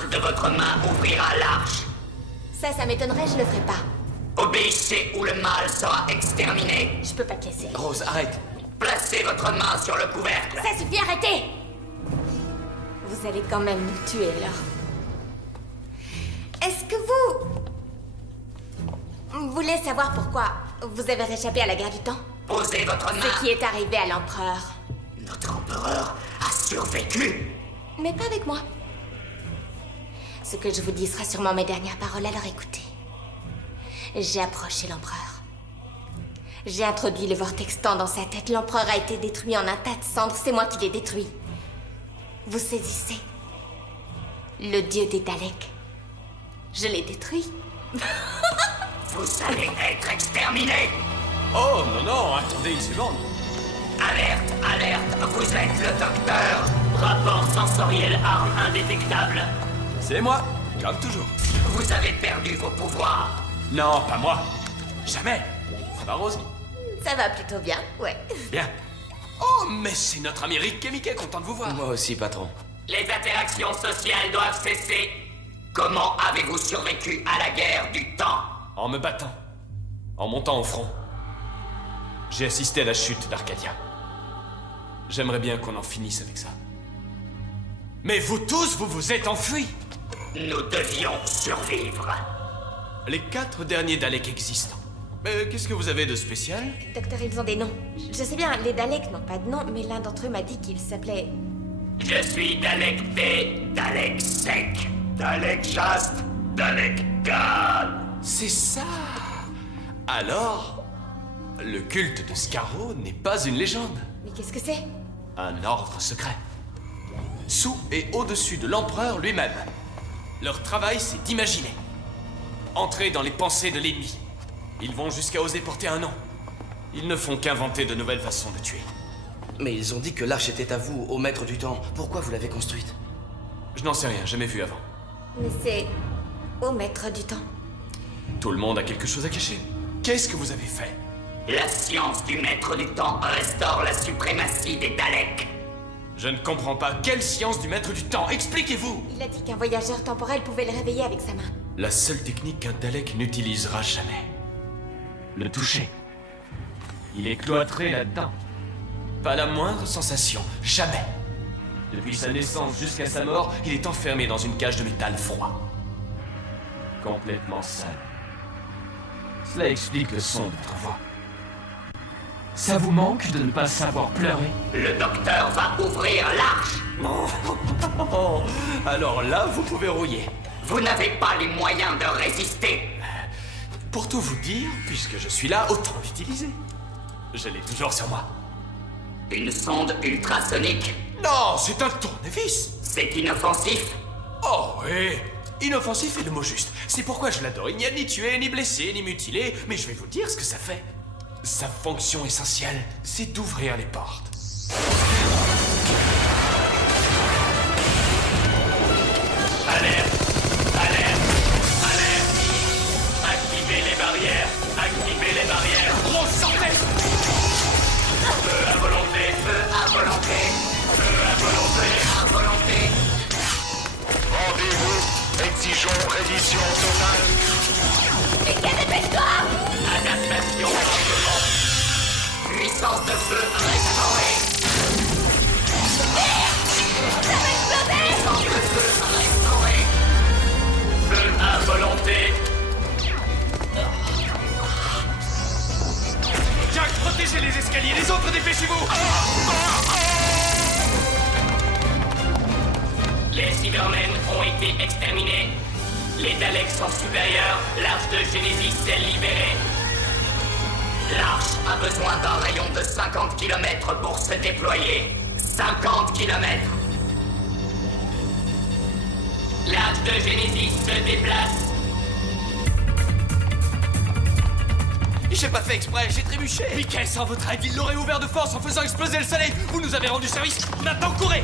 marque de votre main ouvrira l'arche. Ça m'étonnerait, je le ferai pas. Obéissez ou le mal sera exterminé. Je peux pas te laisser. Rose, arrête. Placez votre main sur le couvercle. Ça suffit, arrêtez! Vous allez quand même nous tuer, alors. Est-ce que vous voulez savoir pourquoi vous avez réchappé à la guerre du temps? Posez votre main. Ce qui est arrivé à l'empereur. Notre empereur a survécu. Mais pas avec moi. Ce que je vous dis sera sûrement mes dernières paroles, alors écoutez. J'ai approché l'empereur. J'ai introduit le vortex temps dans sa tête. L'empereur a été détruit en un tas de cendres. C'est moi qui l'ai détruit. Vous saisissez? Le dieu des Daleks. Je l'ai détruit. Vous allez être exterminé. Oh, non, attendez une seconde. Alerte, alerte, vous êtes le docteur. Rapport sensoriel arme indétectable. C'est moi, comme toujours. Vous avez perdu vos pouvoirs. Non, pas moi. Jamais. Ça va, Rose? Ça va plutôt bien, ouais. Bien. Oh, mais c'est notre ami Rick et Mickey, content de vous voir. Moi aussi, patron. Les interactions sociales doivent cesser. Comment avez-vous survécu à la guerre du temps? En me battant. En montant au front. J'ai assisté à la chute d'Arcadia. J'aimerais bien qu'on en finisse avec ça. Mais vous tous, vous vous êtes enfuis. Nous devions survivre. Les 4 derniers Daleks existants. Mais qu'est-ce que vous avez de spécial? Docteur, ils ont des noms. Je sais bien, les Daleks n'ont pas de nom, mais l'un d'entre eux m'a dit qu'il s'appelait... Je suis Dalek D, Dalek Sec, Dalek Chaste, Dalek God. C'est ça. Alors, le culte de Skaro n'est pas une légende. Mais qu'est-ce que c'est? Un ordre secret. Sous et au-dessus de l'empereur lui-même. Leur travail, c'est d'imaginer. Entrer dans les pensées de l'ennemi. Ils vont jusqu'à oser porter un nom. Ils ne font qu'inventer de nouvelles façons de tuer. Mais ils ont dit que l'arche était à vous, au maître du temps. Pourquoi vous l'avez construite? Je n'en sais rien, jamais vu avant. Mais c'est... au maître du temps. Tout le monde a quelque chose à cacher. Qu'est-ce que vous avez fait? La science du maître du temps restaure la suprématie des Daleks. Je ne comprends pas. Quelle science du maître du temps? Expliquez-vous! Il a dit qu'un voyageur temporel pouvait le réveiller avec sa main. La seule technique qu'un Dalek n'utilisera jamais. Le toucher. Il est cloîtré là-dedans. Pas la moindre sensation. Jamais. Depuis sa naissance jusqu'à sa mort, il est enfermé dans une cage de métal froid. Complètement seul. Cela explique le son de votre voix. Ça vous manque de ne pas savoir pleurer? Le docteur va ouvrir l'arche. Oh, alors là, vous pouvez rouiller. Vous n'avez pas les moyens de résister. Pour tout vous dire, puisque je suis là, autant l'utiliser. Je l'ai toujours sur moi. Une sonde ultrasonique, Non, c'est un tournevis. c'est inoffensif. Oh oui. Inoffensif est le mot juste. C'est pourquoi je l'adore. Il n'y a ni tué, ni blessé, ni mutilé. Mais je vais vous dire ce que ça fait. Sa fonction essentielle, c'est d'ouvrir les portes. Alerte, alerte, alerte. Activez les barrières, activez les barrières. Gros sortez! Feu à volonté, feu à volonté, feu à volonté, à volonté. Rendez-vous. Exigeons reddition totale. Mais dépêche-toi! Adaptation lancement. Puissance de feu restaurée. Ça va exploser! Puissance de feu restaurée. Feu à volonté. Jack, protégez les escaliers, les autres, dépêchez-vous! Les Cybermen ont été exterminés. Les Daleks sont supérieurs. L'arche de Genesis est libérée. L'arche a besoin d'un rayon de 50 km pour se déployer. 50 km. L'arche de Genesis se déplace. J'ai pas fait exprès, j'ai trébuché! Mickey, sans votre aide, il l'aurait ouvert de force en faisant exploser le soleil! Vous nous avez rendu service, maintenant courez!